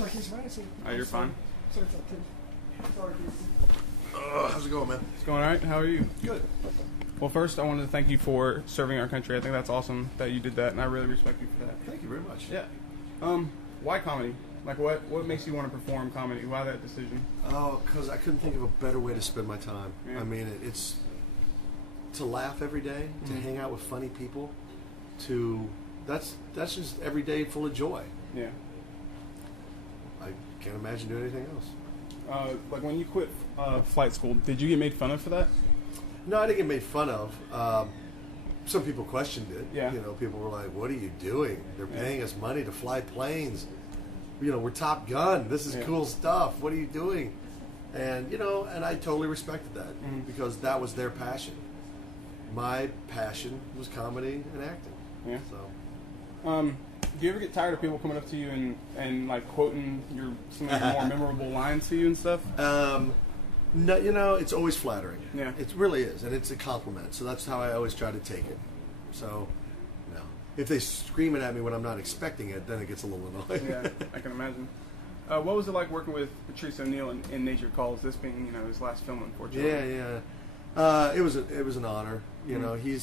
Oh, you're fine. How's it going, man? It's going all right. How are you? Good. Well, first, I wanted to thank you for serving our country. I think that's awesome that you did that, and I really respect you for that. Thank you very much. Yeah. Why comedy? Like, what makes you want to perform comedy? Why that decision? Oh, because I couldn't think of a better way to spend my time. Yeah. I mean, it's to laugh every day, to hang out with funny people, that's just every day full of joy. Yeah. I can't imagine doing anything else. Like when you quit flight school, did you get made fun of for that? No, I didn't get made fun of. Some people questioned it. Yeah. You know, people were like, "What are you doing? They're paying us money to fly planes. You know, we're Top Gun. This is cool stuff. What are you doing?" And and I totally respected that because that was their passion. My passion was comedy and acting. Yeah. So. Do you ever get tired of people coming up to you and like quoting some of your more memorable lines to you and stuff? No, it's always flattering. Yeah. It really is, and it's a compliment. So that's how I always try to take it. So, no. If they scream it at me when I'm not expecting it, then it gets a little annoying. Yeah, I can imagine. What was it like working with Patrice O'Neal in Nature Calls? This being his last film, unfortunately. Yeah. It was an honor. You know, he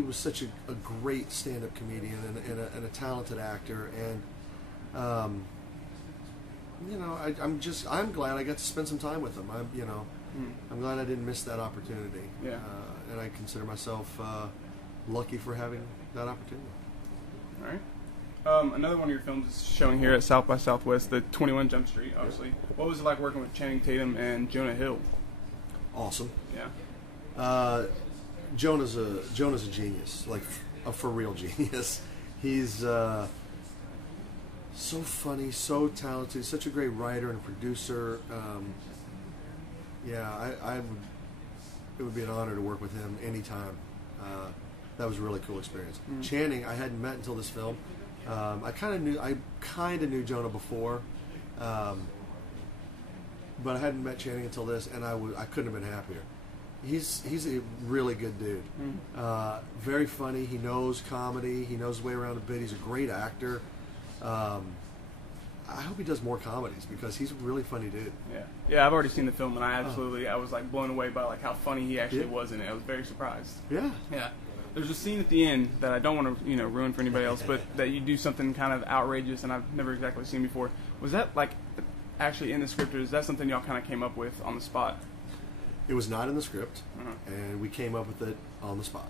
was such a great stand-up comedian and a talented actor, and I'm glad I got to spend some time with him. I'm glad I didn't miss that opportunity. Yeah. And I consider myself lucky for having that opportunity. All right. Another one of your films is showing here at South by Southwest, the 21 Jump Street, obviously. What was it like working with Channing Tatum and Jonah Hill? Awesome. Yeah. Jonah's a genius, like a for real genius. He's so funny, so talented, such a great writer and producer. It would be an honor to work with him anytime. That was a really cool experience. Channing, I hadn't met until this film. I kind of knew Jonah before, but I hadn't met Channing until this, and I couldn't have been happier. He's a really good dude. Very funny. He knows comedy. He knows his way around a bit. He's a great actor. I hope he does more comedies because he's a really funny dude. Yeah. I've already seen the film, and I was like blown away by like how funny he actually was in it. I was very surprised. Yeah. There's a scene at the end that I don't want to ruin for anybody else, but that you do something kind of outrageous, and I've never exactly seen before. Was that like actually in the script, or is that something y'all kind of came up with on the spot? It was not in the script, and we came up with it on the spot.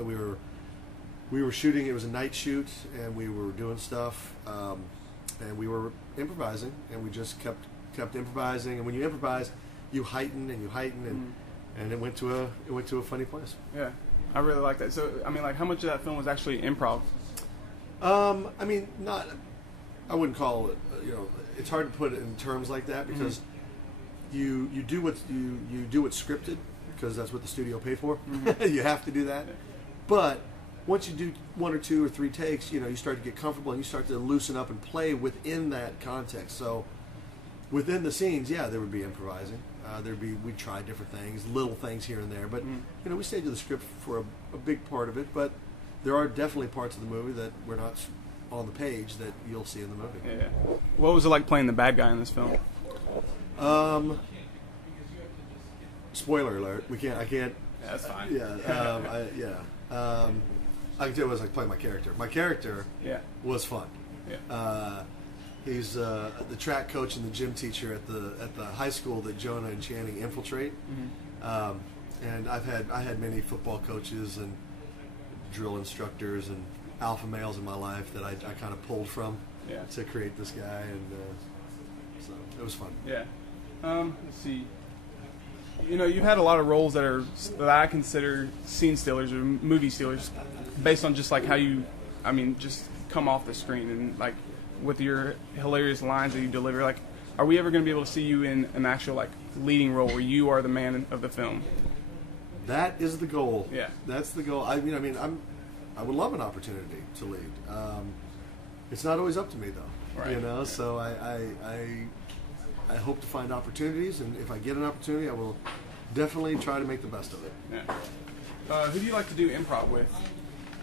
We were shooting. It was a night shoot, and we were doing stuff, and we were improvising, and we just kept improvising. And when you improvise, you heighten, and it went to a funny place. Yeah, I really like that. So, I mean, like, how much of that film was actually improv? I mean, not. I wouldn't call it. It's hard to put it in terms like that because. You do what's scripted because that's what the studio paid for. You have to do that. But once you do 1 or 2 or 3 takes, you start to get comfortable and you start to loosen up and play within that context. So within the scenes, there would be improvising. We'd try different things, little things here and there. But we stayed to the script for a big part of it. But there are definitely parts of the movie that were not on the page that you'll see in the movie. Yeah. What was it like playing the bad guy in this film? Spoiler alert. I can't. Yeah, that's fine. I can tell you what it was like playing my character. My character was fun. Yeah. He's the track coach and the gym teacher at the high school that Jonah and Channing infiltrate. And I had many football coaches and drill instructors and alpha males in my life that I kind of pulled from to create this guy, and so it was fun. Yeah. Let's see. You've had a lot of roles that I consider scene stealers or movie stealers, based on just like how just come off the screen and like with your hilarious lines that you deliver. Like, are we ever going to be able to see you in an actual like leading role where you are the man of the film? That is the goal. Yeah, that's the goal. I would love an opportunity to lead. It's not always up to me though. Right. So I hope to find opportunities, and if I get an opportunity, I will definitely try to make the best of it. Yeah. Who do you like to do improv with?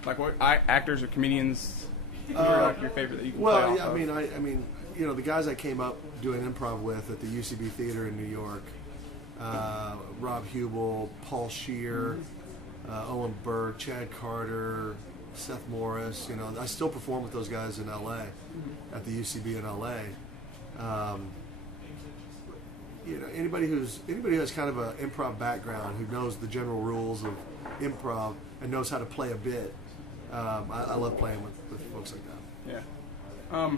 Like, what actors or comedians Who are like your favorite that you can play Well, off yeah, of? I mean, you know, the guys I came up doing improv with at the UCB Theater in New York, Rob Hubel, Paul Scheer, Owen Burke, Chad Carter, Seth Morris. You know, I still perform with those guys in LA, at the UCB in LA. You know, anybody who has kind of an improv background, who knows the general rules of improv and knows how to play a bit. I love playing with folks like that. Yeah.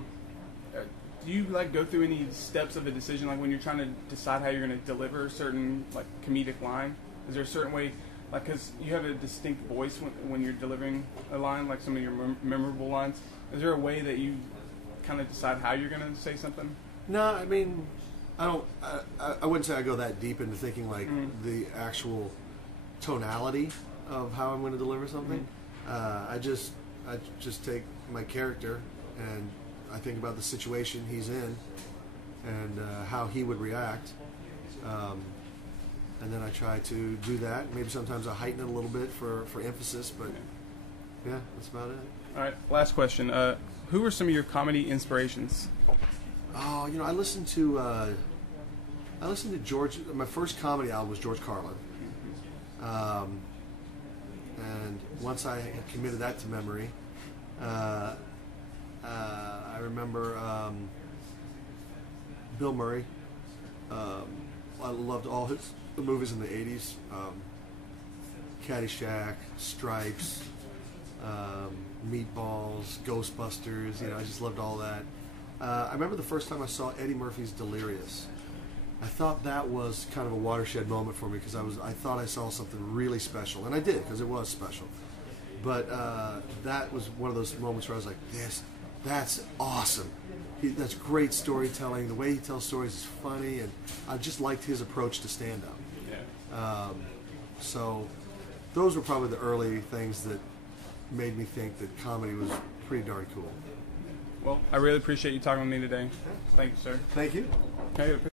Do you like go through any steps of a decision, like when you're trying to decide how you're going to deliver a certain like comedic line? Is there a certain way, like, because you have a distinct voice when you're delivering a line, like some of your memorable lines? Is there a way that you kind of decide how you're going to say something? No, I mean, I don't. I wouldn't say I go that deep into thinking like the actual tonality of how I'm going to deliver something. I just take my character and I think about the situation he's in and how he would react, and then I try to do that. Maybe sometimes I heighten it a little bit for emphasis, but yeah, that's about it. All right, last question. Who are some of your comedy inspirations? Oh, you know, I listened to George. My first comedy album was George Carlin, and once I had committed that to memory, I remember Bill Murray. I loved all his movies in the '80s: Caddyshack, Stripes, Meatballs, Ghostbusters. You know, I just loved all that. I remember the first time I saw Eddie Murphy's Delirious. I thought that was kind of a watershed moment for me because I thought I saw something really special, and I did because it was special. But that was one of those moments where I was like, that's awesome. That's great storytelling. The way he tells stories is funny, and I just liked his approach to stand-up. Yeah. So those were probably the early things that made me think that comedy was pretty darn cool. Well, I really appreciate you talking with me today. Thank you, sir. Thank you. Okay.